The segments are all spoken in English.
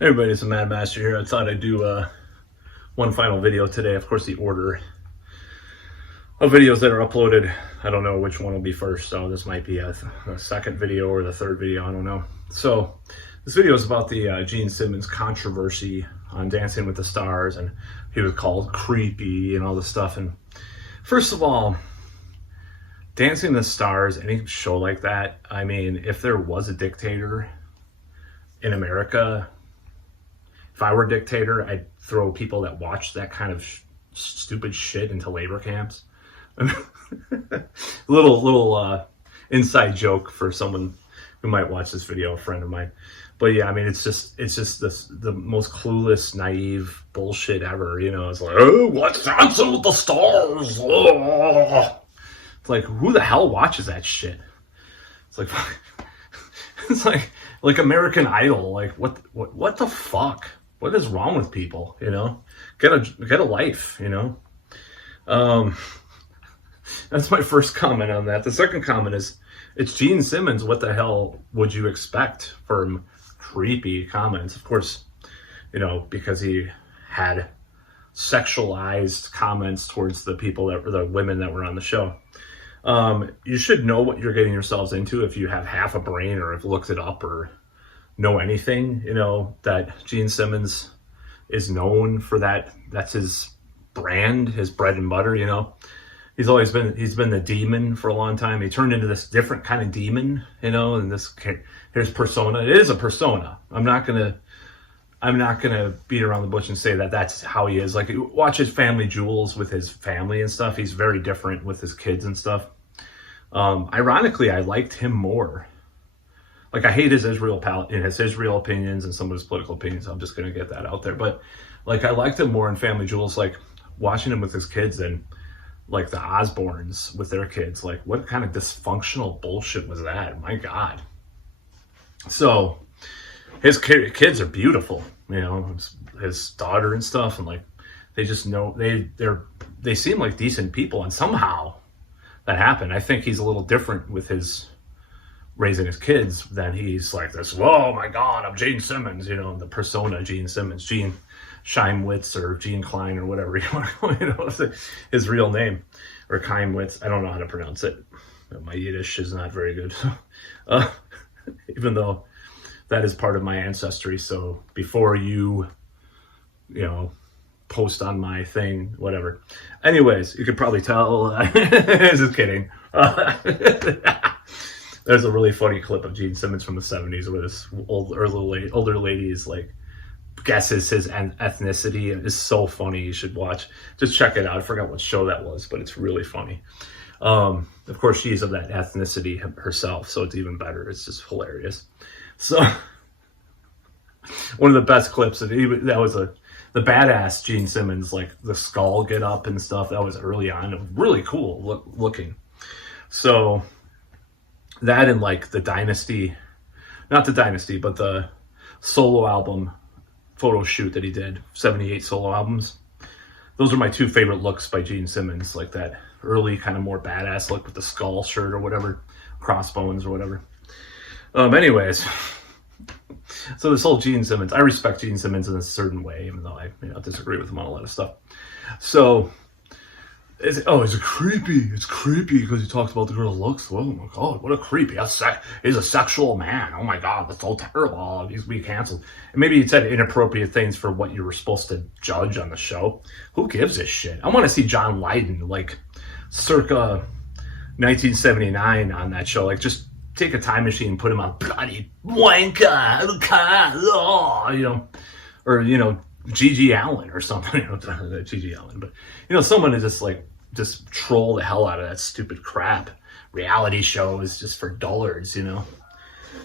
Hey everybody, it's a Mad Master here. I thought I'd do one final video today. Of course, the order of videos that are uploaded, I don't know which one will be first, so this might be a second video or the third video, I don't know. So this video is about the Gene Simmons controversy on Dancing with the Stars, and he was called creepy and all this stuff. And first of all, Dancing with the Stars, any show like that, I mean, if there was a dictator in America, if I were a dictator, I'd throw people that watch that kind of stupid shit into labor camps. little inside joke for someone who might watch this video, a friend of mine. But yeah, I mean, it's just the most clueless, naive bullshit ever. You know, it's like, oh, what's Dancing with the Stars? Oh. It's like, who the hell watches that shit? It's like, it's like American Idol. Like, what the fuck? What is wrong with people? You know, get a life. You know, that's my first comment on that. The second comment is, it's Gene Simmons. What the hell would you expect from creepy comments? Of course, you know, because he had sexualized comments towards the people the women that were on the show. You should know what you're getting yourselves into if you have half a brain or have looked it up or know anything. You know that Gene Simmons is known for that. That's his brand, his bread and butter. You know, he's been the demon for a long time. He turned into this different kind of demon. You know, and his persona. It is a persona. I'm not gonna beat around the bush and say that that's how he is. Like, watch his Family Jewels with his family and stuff. He's very different with his kids and stuff. Ironically, I liked him more. Like, I hate his Israel opinions and some of his political opinions. I'm just going to get that out there. But, like, I liked him more in Family Jewels, like, watching him with his kids than, like, the Osbournes with their kids. Like, what kind of dysfunctional bullshit was that? My God. So, his kids are beautiful, you know, his daughter and stuff. And, like, they just know, they seem like decent people. And somehow that happened. I think he's a little different with his raising his kids than he's like this, oh my God, I'm Gene Simmons, you know, the persona Gene Simmons, Gene Scheimwitz or Gene Klein or whatever you want to call, you know, his real name, or Keimwitz. I don't know how to pronounce it. My Yiddish is not very good. Even though that is part of my ancestry. So before you know, post on my thing, whatever. Anyways, you could probably tell. Just kidding. There's a really funny clip of Gene Simmons from the 70s where this older lady is like, guesses his ethnicity. It's so funny. You should watch. Just check it out. I forgot what show that was, but it's really funny. Of course, she's of that ethnicity herself, so it's even better. It's just hilarious. So, one of the best clips, that was the badass Gene Simmons, like the skull get up and stuff. That was early on. Really cool looking. So, that and like the Dynasty, not the Dynasty, but the solo album photo shoot that he did, 78 solo albums. Those are my two favorite looks by Gene Simmons, like that early kind of more badass look with the skull shirt or whatever, crossbones or whatever. Anyways, so this whole Gene Simmons, I respect Gene Simmons in a certain way, even though I disagree with him on a lot of stuff. So, it's creepy. It's creepy because he talks about the girl's looks. Oh my God, what a creep. He's a sexual man. Oh my God, that's so terrible. He's being canceled. And maybe he said inappropriate things for what you were supposed to judge on the show. Who gives a shit? I want to see John Lydon, like, circa 1979 on that show. Like, just take a time machine and put him on bloody wanker, you know, or, you know, Gigi Allen or something, you know, Gigi Allen, but, you know, someone is just troll the hell out of that stupid crap. Reality show is just for dullards, you know.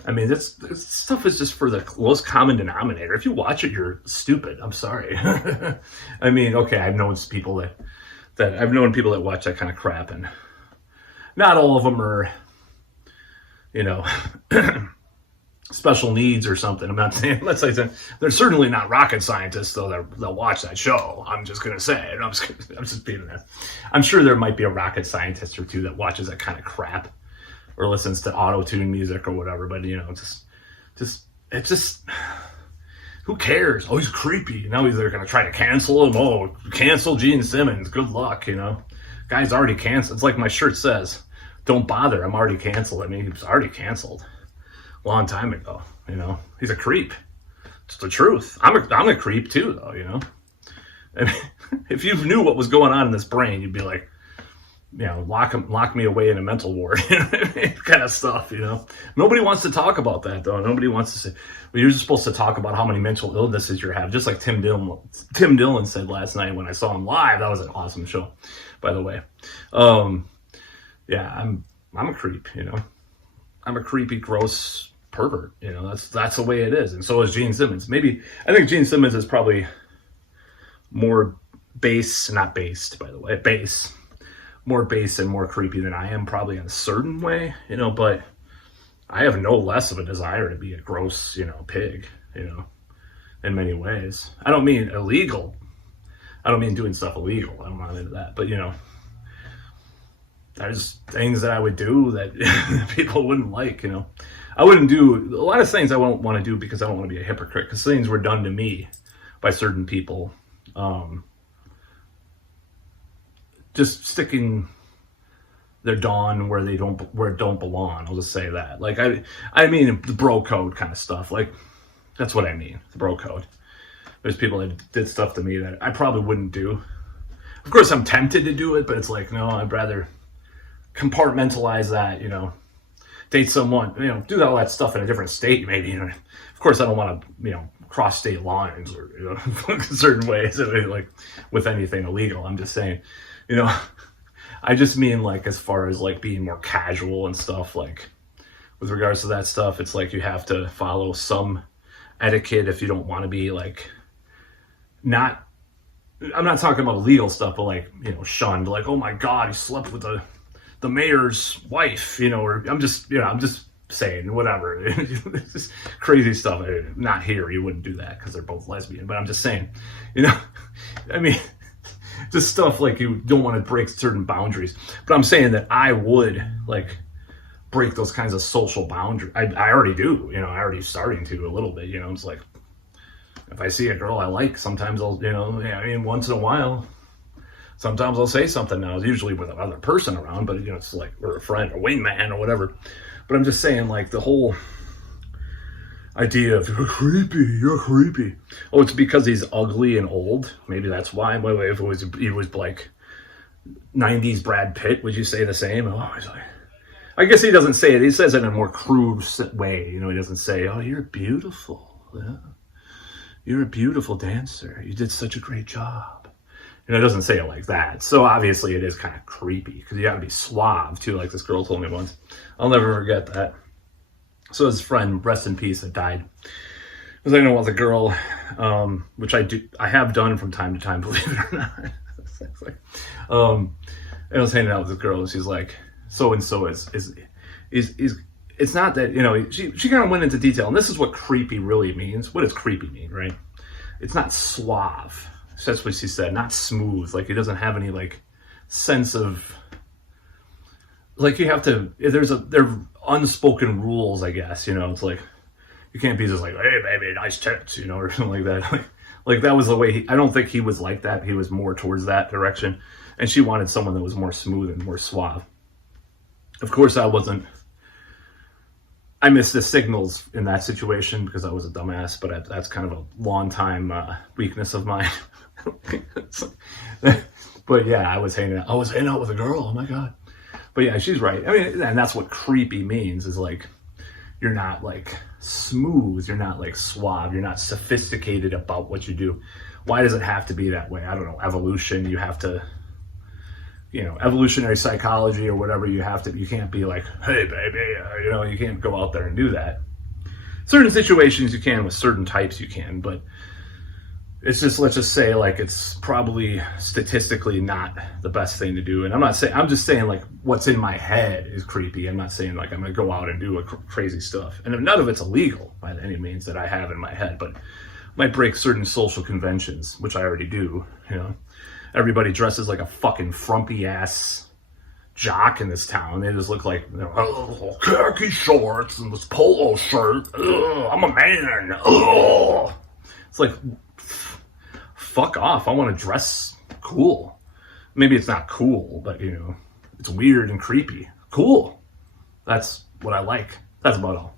I mean, this stuff is just for the lowest common denominator. If you watch it, you're stupid. I'm sorry. I mean, okay, I've known people that watch that kind of crap, and not all of them are, you know, special needs or something. I'm not saying they're certainly not rocket scientists, though. They'll watch that show. I'm just gonna say it. I'm just being that. I'm sure there might be a rocket scientist or two that watches that kind of crap or listens to auto-tune music or whatever. But, you know, Who cares? Oh, he's creepy. Now they're going to try to cancel him. Oh, cancel Gene Simmons. Good luck, you know. Guy's already canceled. It's like my shirt says, don't bother. I'm already canceled. I mean, he was already canceled a long time ago, you know. He's a creep. It's the truth. I'm a creep too, though, you know. I mean, if you knew what was going on in this brain, you'd be like, you know, lock me away in a mental ward, kind of stuff, you know. Nobody wants to talk about that, though. Nobody wants to say, well, you're just supposed to talk about how many mental illnesses you have, just like Tim Dillon said last night when I saw him live. That was an awesome show, by the way. Yeah, I'm a creep, you know. I'm a creepy, gross pervert, you know. That's the way it is, and so is Gene Simmons. Maybe I think Gene Simmons is probably more base, not based, by the way, base. More base and more creepy than I am, probably in a certain way, you know, but I have no less of a desire to be a gross, you know, pig, you know, in many ways. I don't mean illegal. I don't mean doing stuff illegal. I'm not into that. But, you know, there's things that I would do that people wouldn't like, you know. I wouldn't do a lot of things I won't want to do because I don't want to be a hypocrite, because things were done to me by certain people. Just sticking their dawn where it don't belong. I'll just say that. Like I mean the bro code kind of stuff. Like that's what I mean. The bro code. There's people that did stuff to me that I probably wouldn't do. Of course, I'm tempted to do it, but it's like no, I'd rather compartmentalize that. You know, date someone. You know, do all that stuff in a different state. Maybe. You know, of course, I don't want to. You know, cross state lines or you know, certain ways. Like with anything illegal. I'm just saying. You know, I just mean like as far as like being more casual and stuff, like with regards to that stuff, it's like you have to follow some etiquette if you don't want to be like I'm not talking about legal stuff, but like, you know, shunned, like, oh my God, he slept with the mayor's wife, you know, or I'm just saying whatever. It's just crazy stuff. Not here, you wouldn't do that because they're both lesbian, but I'm just saying, you know, I mean, just stuff like you don't want to break certain boundaries. But I'm saying that I would like break those kinds of social boundaries. I already do, you know, I already starting to a little bit, you know. It's like if I see a girl I like, sometimes I'll, you know, I mean, once in a while, sometimes I'll say something now, usually with another person around, but you know, it's like, or a friend or wingman or whatever. But I'm just saying like the whole idea of you're creepy. Oh, it's because he's ugly and old. Maybe that's why. If he was like 90s Brad Pitt, would you say the same? Oh, he's like, I guess he doesn't say it. He says it in a more crude way. You know, he doesn't say, "Oh, you're beautiful. Yeah. You're a beautiful dancer. You did such a great job." You know, it doesn't say it like that. So obviously, it is kind of creepy because you got to be suave too, like this girl told me once. I'll never forget that. So his friend, rest in peace, had died. Because I know was a girl, which I have done from time to time, believe it or not. And I was hanging out with this girl, and she's like, so and so is. It's not that, you know, she kind of went into detail, and this is what creepy really means. What does creepy mean, right? It's not suave. That's what she said. Not smooth. Like it doesn't have any like sense of. Like you have to. There are unspoken rules, I guess. You know, it's like you can't be just like, "Hey, baby, nice tits," you know, or something like that. Like that was the way. I don't think he was like that. He was more towards that direction, and she wanted someone that was more smooth and more suave. Of course, I wasn't. I missed the signals in that situation because I was a dumbass. But that's kind of a long time weakness of mine. But yeah, I was hanging out with a girl. Oh my God. But yeah, she's right. I mean, and that's what creepy means is like, you're not like smooth. You're not like suave. You're not sophisticated about what you do. Why does it have to be that way? I don't know. Evolution, you have to, you know, evolutionary psychology or whatever, you can't be like, "Hey, baby," you know, you can't go out there and do that. Certain situations you can, with certain types you can, but it's just, let's just say like it's probably statistically not the best thing to do. And I'm just saying like what's in my head is creepy. I'm not saying like I'm going to go out and do crazy stuff. And none of it's illegal by any means that I have in my head, but might break certain social conventions, which I already do. You know, everybody dresses like a fucking frumpy ass jock in this town. They just look like, you know, khaki shorts and this polo shirt. Ugh, I'm a man. Ugh. It's like, fuck off. I want to dress cool. Maybe it's not cool, but you know, it's weird and creepy. Cool. That's what I like. That's about all.